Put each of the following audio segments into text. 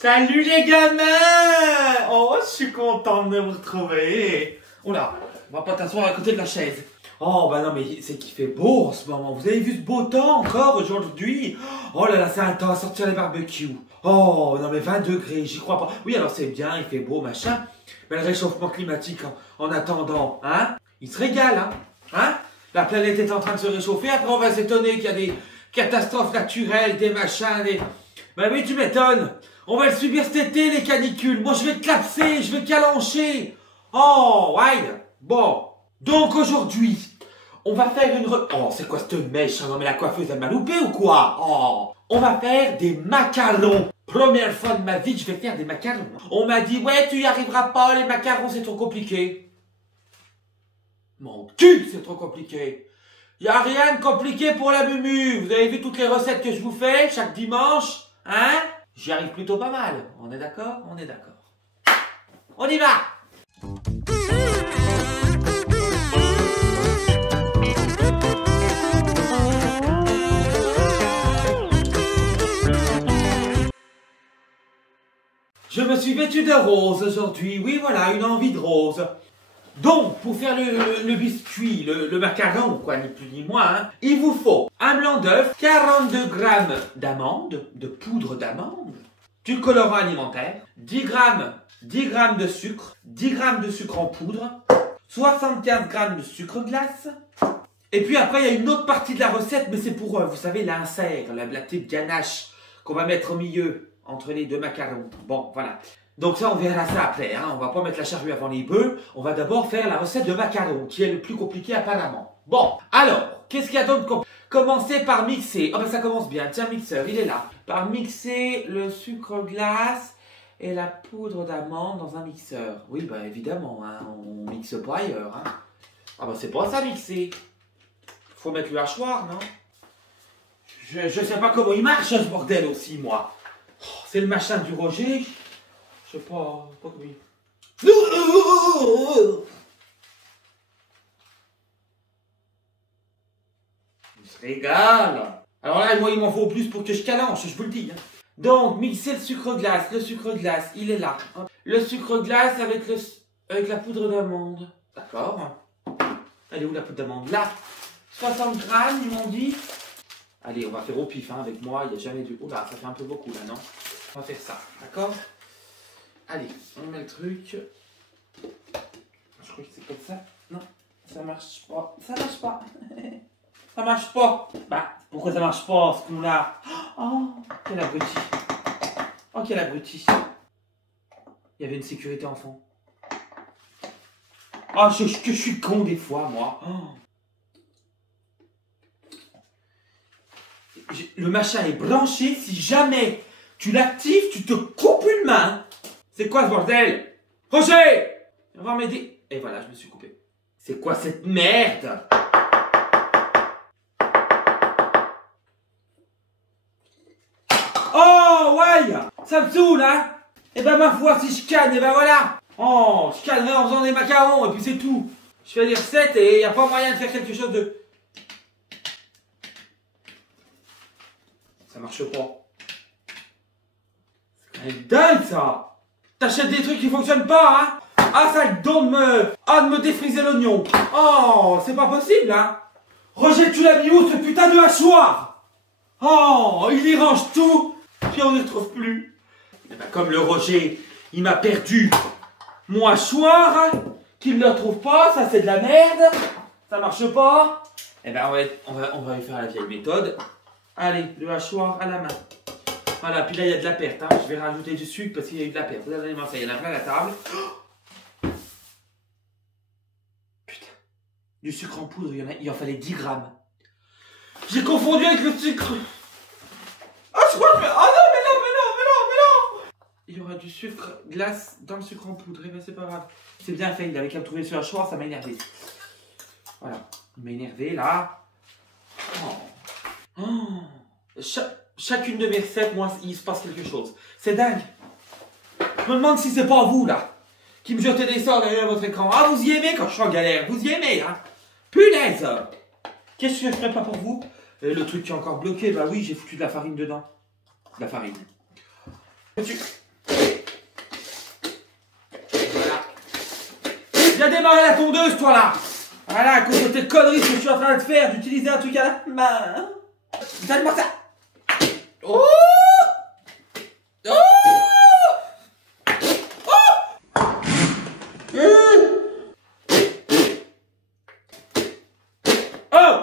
Salut les gamins! Oh, je suis contente de vous retrouver. Oula, on va pas t'asseoir à côté de la chaise. Oh, bah non, mais c'est qu'il fait beau en ce moment. Vous avez vu ce beau temps encore aujourd'hui? Oh là là, c'est un temps à sortir les barbecues. Oh, non mais 20 degrés, j'y crois pas. Oui, alors c'est bien, il fait beau, machin. Mais le réchauffement climatique, en attendant, hein? Il se régale, hein? Hein? La planète est en train de se réchauffer, après on va s'étonner qu'il y a des catastrophes naturelles, des machins, des... Bah oui, tu m'étonnes. On va le subir cet été, les canicules. Moi, je vais clapser, je vais calancher. Oh, ouais. Bon. Donc, aujourd'hui, on va faire une... Oh, c'est quoi cette mèche? Non, mais la coiffeuse, elle m'a loupé ou quoi? Oh. On va faire des macarons. Première fois de ma vie que je vais faire des macarons. On m'a dit, ouais, tu y arriveras pas, les macarons, c'est trop compliqué. Mon cul, c'est trop compliqué. Y a rien de compliqué pour la mumu. Vous avez vu toutes les recettes que je vous fais chaque dimanche? Hein? J'y arrive plutôt pas mal. On est d'accord? On est d'accord. On y va! Je me suis vêtu de rose aujourd'hui. Oui, voilà, une envie de rose. Donc, pour faire le biscuit, le macaron, quoi, ni plus ni moins, hein, il vous faut un blanc d'œuf, 42 grammes d'amandes, de poudre d'amande, du colorant alimentaire, 10 grammes de sucre, 10 grammes de sucre en poudre, 75 grammes de sucre glace. Et puis après, il y a une autre partie de la recette, mais c'est pour, vous savez, l'insert, la petite ganache qu'on va mettre au milieu, entre les deux macarons. Bon, voilà. Donc ça, on verra ça après, hein. On va pas mettre la charrue avant les bœufs. On va d'abord faire la recette de macarons, qui est le plus compliqué apparemment. Bon, alors, qu'est-ce qu'il y a d'autre? Commencez par mixer. Oh ben ça commence bien, tiens, mixeur, il est là. Par mixer le sucre glace et la poudre d'amande dans un mixeur. Oui, bah évidemment, hein, on mixe pas ailleurs, hein. Ah bah c'est pas ça mixer. Faut mettre le hachoir, non? Je sais pas comment il marche ce bordel aussi, moi. Oh, c'est le machin du Roger. Je sais pas comment il... Il se régale. Alors là, moi, il m'en faut plus pour que je calanche, je vous le dis. Hein. Donc, mixer le sucre glace. Le sucre glace, il est là. Le sucre glace avec la poudre d'amande. D'accord. Elle est où la poudre d'amande? Là. 60 grammes, ils m'ont dit. Allez, on va faire au pif, hein, avec moi. Il n'y a jamais du... Oh là, ça fait un peu beaucoup, là, non? On va faire ça, d'accord? Allez, on met le truc. Je crois que c'est comme ça. Non, ça marche pas. Ça marche pas. Ça marche pas. Bah, pourquoi ça marche pas, ce coup-là? Oh, quel abruti. Oh, quel abruti. Il y avait une sécurité enfant. Oh, que je suis con des fois, moi. Oh. Le machin est branché. Si jamais tu l'actives, tu te coupes une main. C'est quoi ce bordel? Roger! Viens voir m'aider. Et voilà, je me suis coupé. C'est quoi cette merde? Oh, ouais! Ça me saoule, hein? Et ben, ma foi, si je canne, et ben voilà! Oh, je cannerai en faisant des macarons, et puis c'est tout. Je fais des recettes et il n'y a pas moyen de faire quelque chose de... Ça marche pas. C'est quand même dingue, ça! T'achètes des trucs qui fonctionnent pas, hein? Ah, ça le don de me défriser l'oignon. Oh, c'est pas possible, hein? Roger, tu l'as mis où, ce putain de hachoir? Oh, il y range tout, puis on ne le retrouve plus. Et ben, comme le Roger, il m'a perdu mon hachoir, qu'il ne le retrouve pas, ça c'est de la merde, ça marche pas. Et ben, on va lui faire la vieille méthode. Allez, le hachoir à la main. Voilà, puis là il y a de la perte, hein. Je vais rajouter du sucre parce qu'il y a eu de la perte. Vous allez voir ça, il y en a plein à la table. Oh, putain. Du sucre en poudre, il en fallait 10 grammes. J'ai confondu avec le sucre. Ah, je crois que... Oh non, mais non, mais non, mais non, mais non. Il y aura du sucre glace dans le sucre en poudre, et ben c'est pas grave. C'est bien fait, il avait qu'à me trouver sur la hachoir, ça m'a énervé. Voilà, il m'a énervé là. Oh. Oh. Chacune de mes recettes, moi, il se passe quelque chose. C'est dingue. Je me demande si c'est pas vous, là, qui me jetez des sorts derrière votre écran. Ah, vous y aimez quand je suis en galère. Vous y aimez, hein. Punaise. Qu'est-ce que je ferais pas pour vous? Et le truc qui est encore bloqué, bah oui, j'ai foutu de la farine dedans. De la farine. T'as démarré la tondeuse, toi, là. Voilà, à cause de tes conneries que je suis en train de faire, d'utiliser un truc à la main. Donne-moi ça. Oh! Oh! Oh!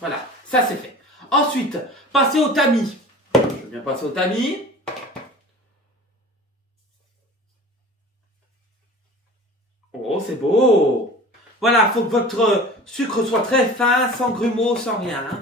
Voilà, ça c'est fait. Ensuite, passer au tamis. Je vais bien passer au tamis. Oh, c'est beau. Voilà, faut que votre sucre soit très fin, sans grumeaux, sans rien. Hein.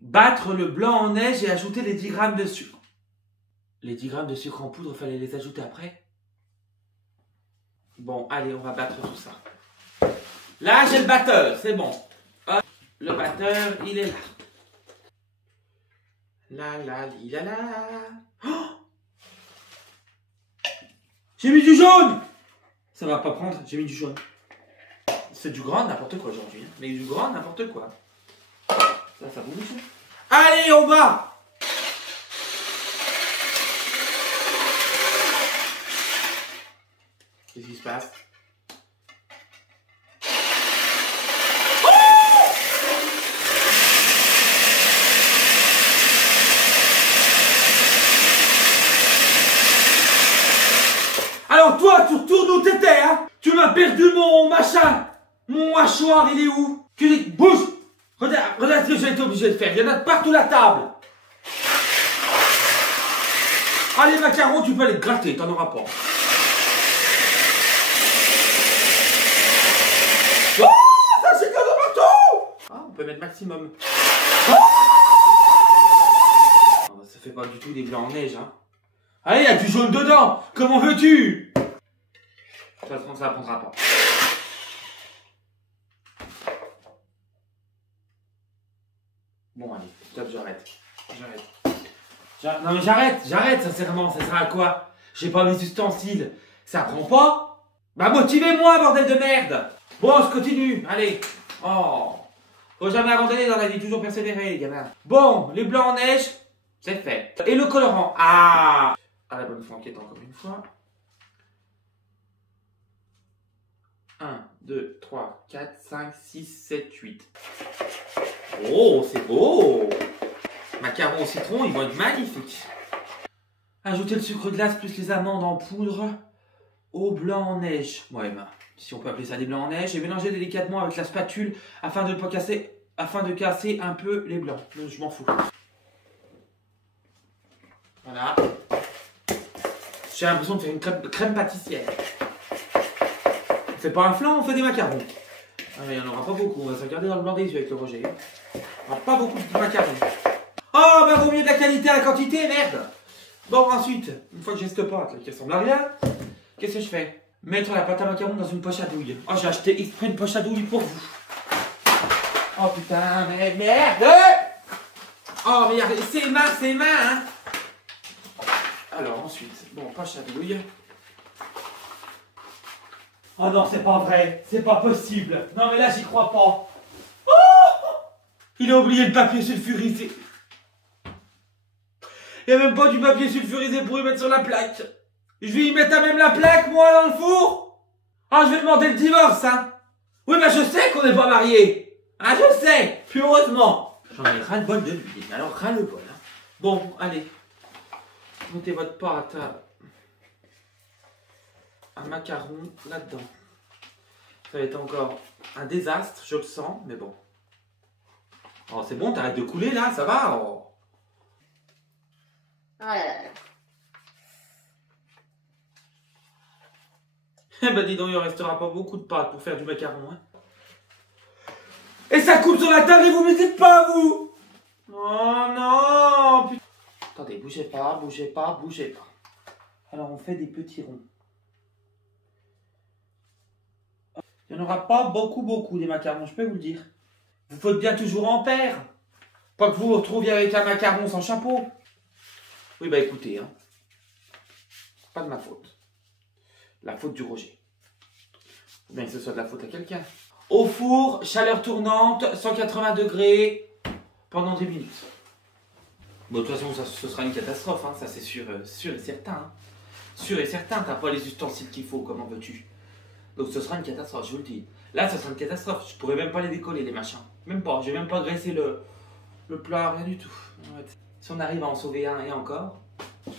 Battre le blanc en neige et ajouter les 10 grammes de sucre. Les 10 grammes de sucre en poudre, fallait les ajouter après. Bon, allez, on va battre tout ça. Là, j'ai le batteur, c'est bon. Hop, le batteur, il est là. La la li la la. Oh, j'ai mis du jaune. Ça va pas prendre, j'ai mis du jaune. C'est du grand n'importe quoi aujourd'hui. Hein. Mais du grand n'importe quoi. Ça bouge. Allez, on va. Qu'est-ce qui se passe? Alors toi, tu retournes où t'étais, hein? Tu m'as perdu mon machin. Mon hachoir, il est où? Tu dis, bouge. Regarde ce que j'ai été obligé de faire. Il y en a de partout la table. Ah, les macarons, tu peux les gratter, t'en auras pas. Oh, ça c'est de partout. Ah, on peut mettre maximum. Oh, ça fait pas du tout des blancs en neige, hein. Allez, il y a du jaune dedans. Comment veux-tu? De toute façon, ça prendra pas. Bon, allez, stop, j'arrête. Non, mais j'arrête, sincèrement, ça sert à quoi? J'ai pas mes ustensiles. Ça prend pas? Bah, motivez-moi, bordel de merde! Bon, on se continue, allez. Oh, faut jamais abandonner dans la vie, toujours persévérer, les gamins. Bon, les blancs en neige, c'est fait. Et le colorant? Ah! À la bonne franquette, encore une fois. 1, 2, 3, 4, 5, 6, 7, 8. Oh, c'est beau! Macarons au citron, ils vont être magnifiques. Ajouter le sucre glace plus les amandes en poudre au blanc en neige. Ouais, bah, si on peut appeler ça des blancs en neige. Et mélanger délicatement avec la spatule afin de casser un peu les blancs. Je m'en fous. Voilà. J'ai l'impression de faire une crème pâtissière. On fait pas un flan, on fait des macarons. Ah, il n'y en aura pas beaucoup, on va se regarder dans le blanc des yeux avec le Roger. On n'aura pas beaucoup de macarons. Oh, bah vaut mieux de la qualité à la quantité, merde. Bon, ensuite, une fois que j'ai cette pâte qui ressemble à rien, qu'est-ce que je fais? Mettre la pâte à macarons dans une poche à douille. Oh, j'ai acheté exprès une poche à douille pour vous. Oh putain, mais merde. Oh, mais c'est main, hein. Alors, ensuite, bon, poche à douille. Oh non, c'est pas vrai, c'est pas possible. Non mais là, j'y crois pas. Oh, il a oublié le papier sulfurisé. Il n'y a même pas du papier sulfurisé pour y mettre sur la plaque. Je vais y mettre à même la plaque, moi, dans le four. Ah, je vais demander le divorce, hein. Oui, bah je sais qu'on n'est pas mariés. Ah, je sais, puis heureusement. J'en ai ras-le-bol de lui, alors ras-le-bol. Hein. Bon, allez. Mettez votre pâte à macaron là-dedans. Ça va être encore un désastre, je le sens, mais bon. Oh, c'est bon, t'arrêtes de couler là, ça va oh. Eh ben dis donc, il ne restera pas beaucoup de pâte pour faire du macaron. Hein. Et ça coupe sur la table et vous ne me dites pas, vous. Oh non putain. Attendez, bougez pas. Alors on fait des petits ronds. Il n'y en aura pas beaucoup des macarons, je peux vous le dire. Vous faites bien toujours en paire. Pas que vous vous retrouviez avec un macaron sans chapeau. Oui, bah écoutez, hein. Pas de ma faute. La faute du Roger. Faut bien que ce soit de la faute à quelqu'un. Au four, chaleur tournante, 180 degrés, pendant 10 minutes. Bon, de toute façon, ce sera une catastrophe, hein, ça c'est sûr et certain. Hein. Sûr et certain, t'as pas les ustensiles qu'il faut, comment veux-tu? Donc ce sera une catastrophe, je vous le dis. Là, ce sera une catastrophe. Je pourrais même pas les décoller, les machins. Même pas. J'ai même pas graissé le plat, rien du tout. Ouais. Si on arrive à en sauver un et encore.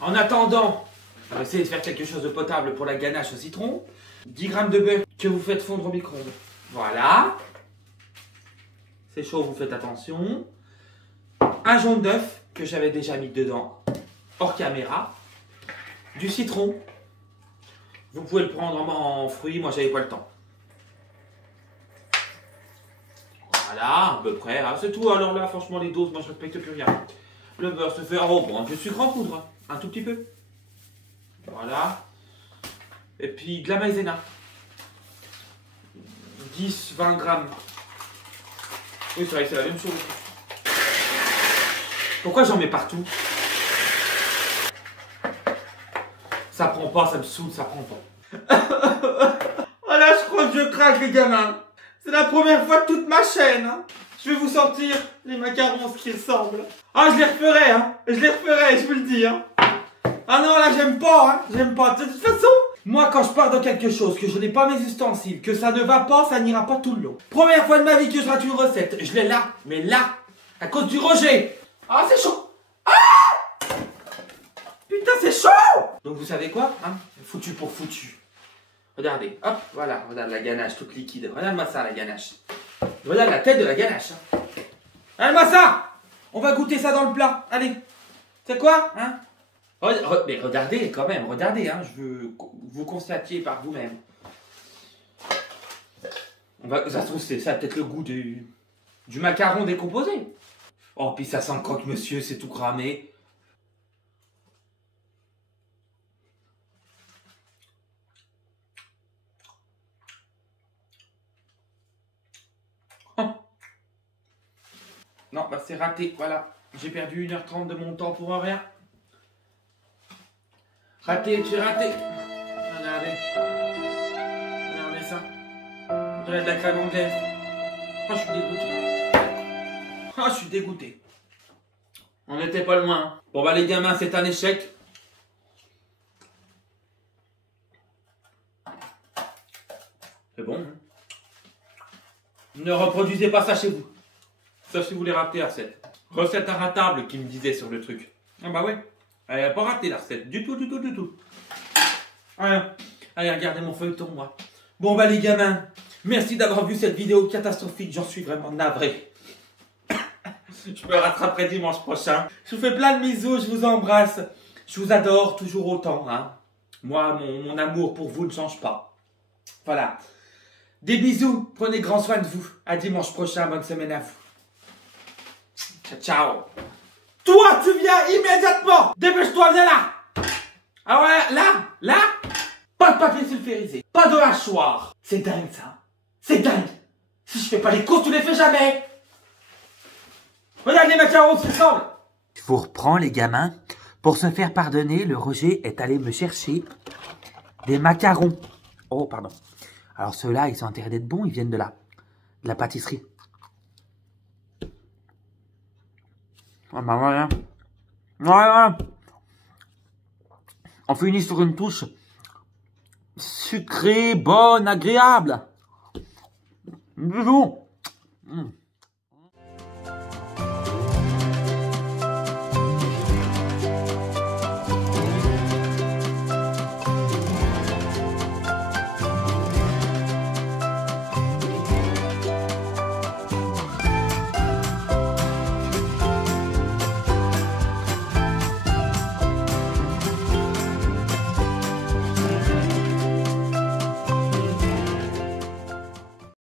En attendant, on va essayer de faire quelque chose de potable pour la ganache au citron. 10 grammes de beurre que vous faites fondre au micro-ondes. Voilà. C'est chaud, vous faites attention. Un jaune d'œuf que j'avais déjà mis dedans, hors caméra. Du citron. Vous pouvez le prendre en fruits, moi j'avais pas le temps. Voilà, à peu près. Ah, c'est tout. Alors là, franchement, les doses, moi je respecte plus rien. Le beurre se fait. Oh, bon, du sucre en poudre. Un tout petit peu. Voilà. Et puis de la maïzena. 10-20 grammes. Oui, c'est vrai, c'est la même chose. Pourquoi j'en mets partout? Ça prend pas, ça me saoule, ça prend pas. Voilà, je crois que je craque, les gamins. C'est la première fois de toute ma chaîne. Hein. Je vais vous sortir les macarons, ce qui ressemble. Ah, je les referai, hein. Je les referai, je vous le dis, hein. Ah non, là, j'aime pas, hein. J'aime pas. De toute façon, moi, quand je pars dans quelque chose, que je n'ai pas mes ustensiles, que ça ne va pas, ça n'ira pas tout le long. Première fois de ma vie que je rate une recette. Je l'ai là, mais là, à cause du rejet. Ah, c'est chaud. Ah! Putain, c'est chaud! Donc, vous savez quoi, hein? Foutu pour foutu. Regardez, hop, voilà, regarde la ganache toute liquide. Regarde-moi ça, la ganache. Regarde la tête de la ganache. Hein. Regarde-moi ça! On va goûter ça dans le plat. Allez. C'est quoi, hein? Mais regardez quand même, regardez, hein. Je veux que vous constatiez par vous-même. Ça se trouve, c'est ça peut-être le goût du macaron décomposé. Oh, puis ça sent le croque-monsieur, c'est tout cramé. Non, bah c'est raté, voilà. J'ai perdu 1h30 de mon temps pour un rien. Raté, j'ai raté. Regardez. Regardez ça. On dirait de la crème anglaise. Oh, je suis dégoûté. Oh, je suis dégoûté. On n'était pas loin. Bon, bah les gamins, c'est un échec. C'est bon. Hein. Ne reproduisez pas ça chez vous. Sauf si vous voulez rater la recette. Recette inratable qui me disait sur le truc. Ah bah ouais. Elle n'a pas raté la recette. Du tout, du tout, du tout. Allez, regardez mon feuilleton, moi. Bon bah les gamins, merci d'avoir vu cette vidéo catastrophique. J'en suis vraiment navré. Je me rattraperai dimanche prochain. Je vous fais plein de bisous, je vous embrasse. Je vous adore toujours autant. Hein. Moi, mon amour pour vous ne change pas. Voilà. Des bisous, prenez grand soin de vous. À dimanche prochain, bonne semaine à vous. Ciao, ciao. Toi, tu viens immédiatement. Dépêche-toi, viens là. Ah ouais, là. Pas de papier sulfurisé, pas de hachoir. C'est dingue ça. C'est dingue. Si je fais pas les courses, tu les fais jamais. Regarde les macarons qui ressemblent. Je vous reprends les gamins. Pour se faire pardonner, le Roger est allé me chercher des macarons. Oh, pardon. Alors ceux-là, ils ont intérêt d'être bons, ils viennent de la pâtisserie. Ah bah voilà. Voilà. On finit sur une touche sucrée, bonne, agréable. Bisous.